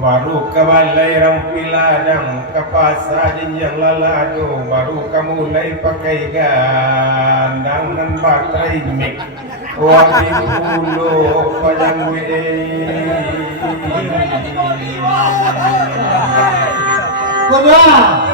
Baru kebalai rampiladang kepasajan yang lalado baru kamu mulai pakai gandang dan baterai mic wajib dulu panjang Kodra.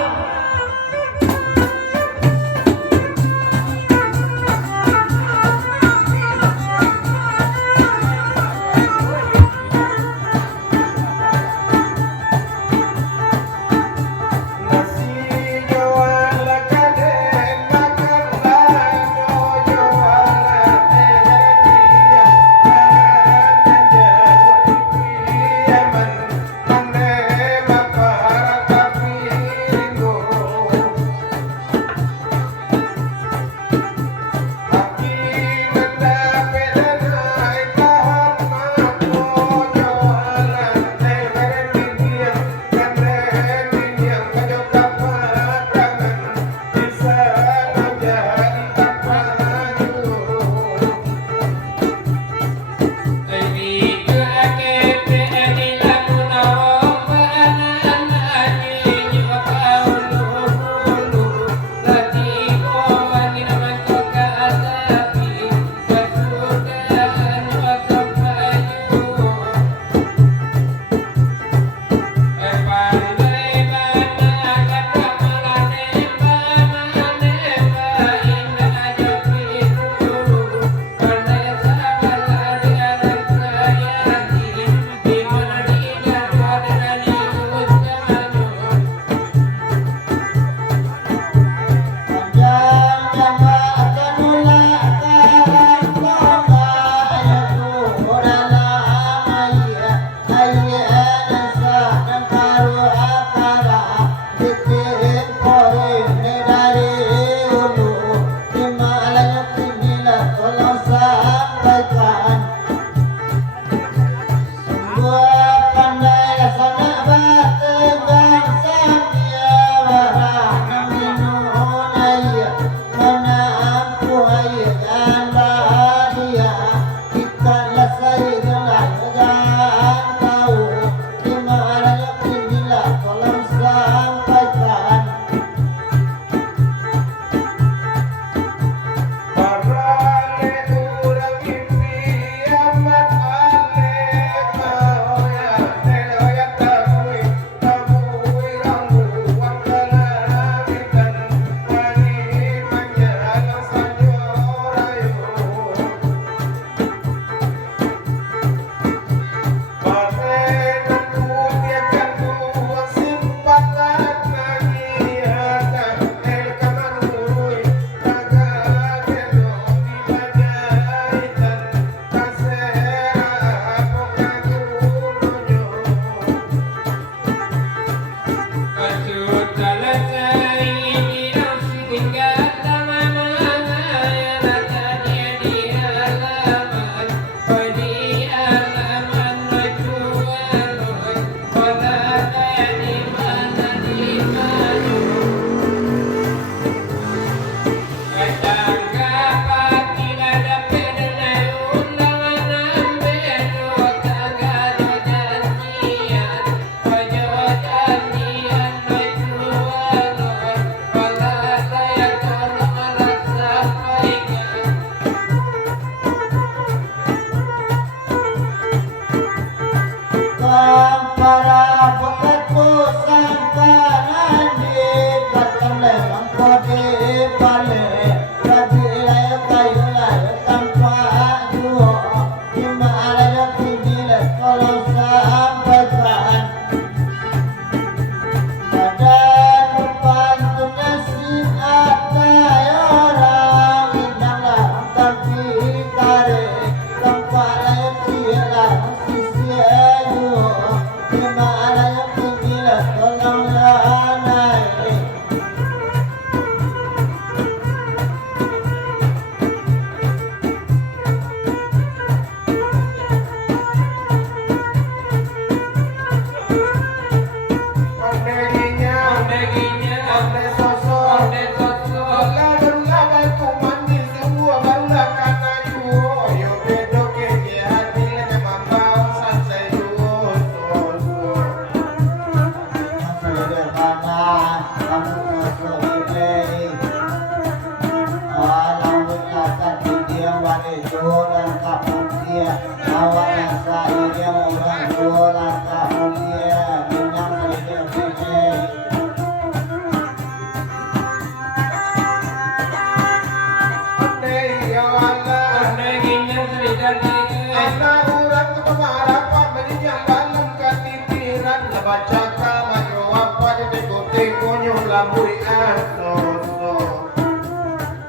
konyo lamburi asoso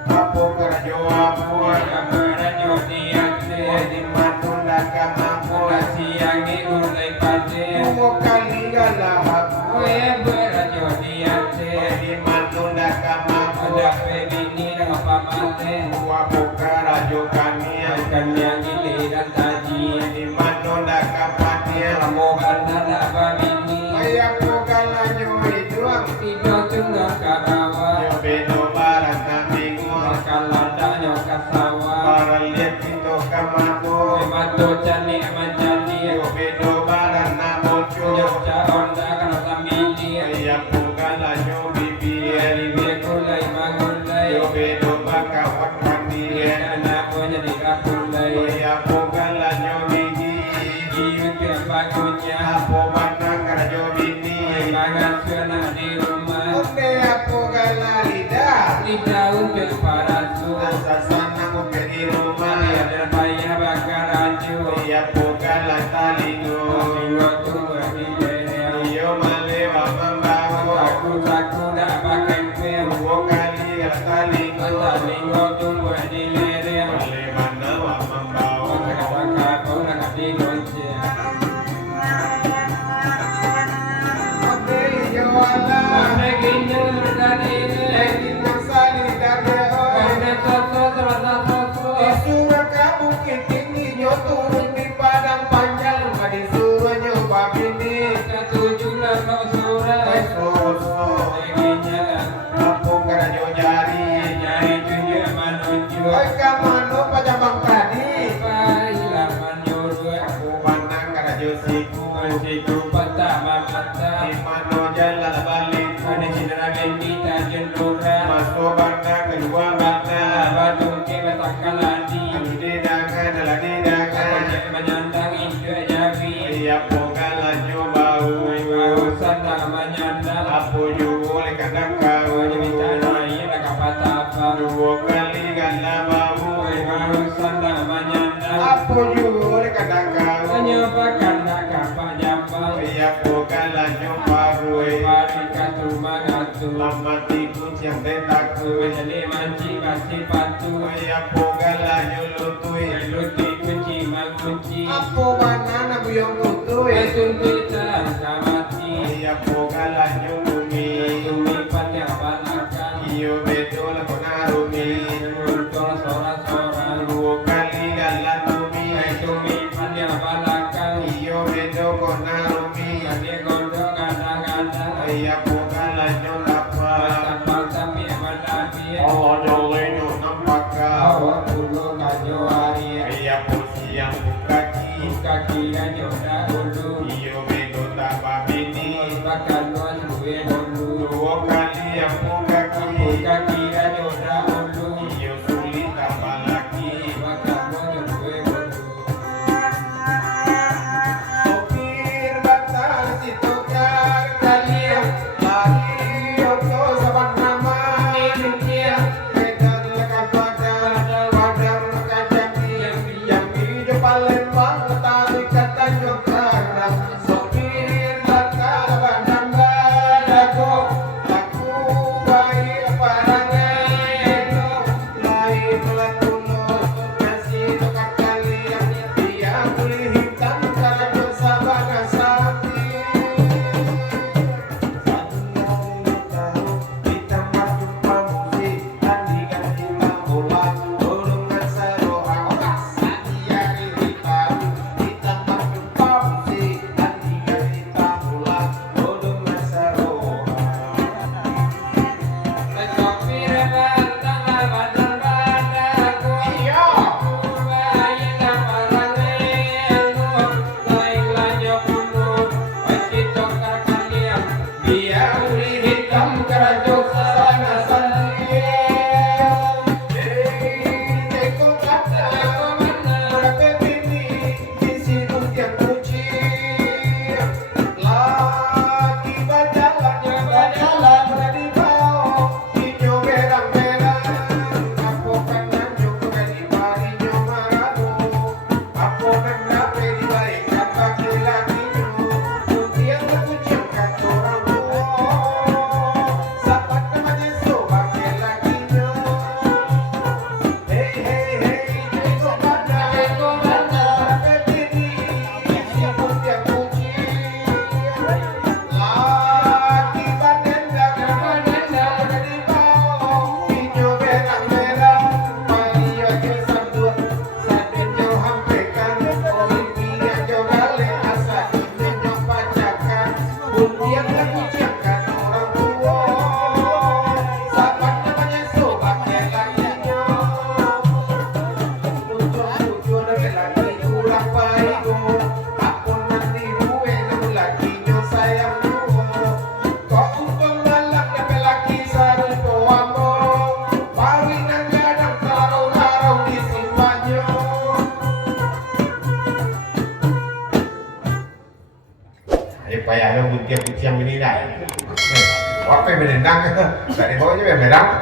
apo karajo apo Rajo diate di matunda kamampo siang ulai pate Umo kali galahap Kue berajo diate di matunda kamampo Ada pelini dengan pamante Apo karajo kania Ikan yang gile dan taji di matunda kapatia Kamu bandana babini Ayapo kalanyo iduang Tidur tunggang karawa Yo bedo barang kambingo Kaladanya kasawa para lihat itu kamako Matu cani mancani Yo bedo barang namocho Jogja onda kana samili Ayapo kalanyo bibir Liwe kulai mangulai Yo bedo bakawat mandir Anak punya di kapulai Ayapo kalanyo bigi Giyu ke bagunya Apo batang karajo bini Mangan suana di rumah Oke apo kalalida Di daun ke parasu Asasana mo di rumah Ada payah bakar aju Ayapo kalatalingo Minggu tunggu di lereo Yo malewa membawa Saku-saku dak pakai pel Uwo kali kalatalingo Mata minggu tunggu di lereo Malewa nawa membawa Bakar kau nak di gonceng Oke yo ala Sampai kinyu dari Kita sali dadeo Kau sosok terasa sosok Disuruh kamu tinggi yo turun di padang panjang Disuruh nyoba bini Ketujuh kau surah Soso Teginya Apo karajo jari Nyari tunjuk manuju Oi kamano pajabang tadi Baiklah menyuruh Aku pandang karajo siku Siku pertama mata Di mano jalan balik Ada cedera bendi tajun lurah Masuk bandang kedua bandang Badung ke batak kaladi Di dangan lagi dangan Kocek menyandang itu jawi Iya pokala bau Baru sandang menyandang Apo oleh kadang kau Jadi tanah ia kapatapa Dua kali ganda bau Baru sandang menyandang Apo oleh kadang kau Menyobakan nak kapak jambal Iya pokala baru Pari katu magatu Lama tikus yang tetaku Jadi manci kasih patu Iya pokala lutui Luti kunci makunci Apo banana buyong lutui Esun kita kamati Iya pokala bumi Tumi pati abanakan Iyo bedo la konarumi Nurutol sora-sora Dua kali galan bumi Tumi pati abanakan Iyo bedo konarumi Kade kondo kadang-kadang Iya pokala lapa Pasang-pasang ya madapi Allah joleno nampaka Awak bulu kajo hari Iya posi yang bukaki Kaki dan jodoh ulu Iyo bedo tapa bini Bahkan luan gue dulu Dua kali yang bukaki Kaki dan jodoh ulu Iyo sulit tapa laki Bahkan luan gue dulu Sopir batal si tukar kalian lagi oto saban nama medan lekas padang padang lekas jambi jo Palembang tali kata jo karang sopir batal bandang badago laku bayi parangan lain lakuno masih dekat kalian dia beli hitam karajo sabana sapi chồng mình đi này. Quá phê mình đang tại vì bố chứ mày mày đóng.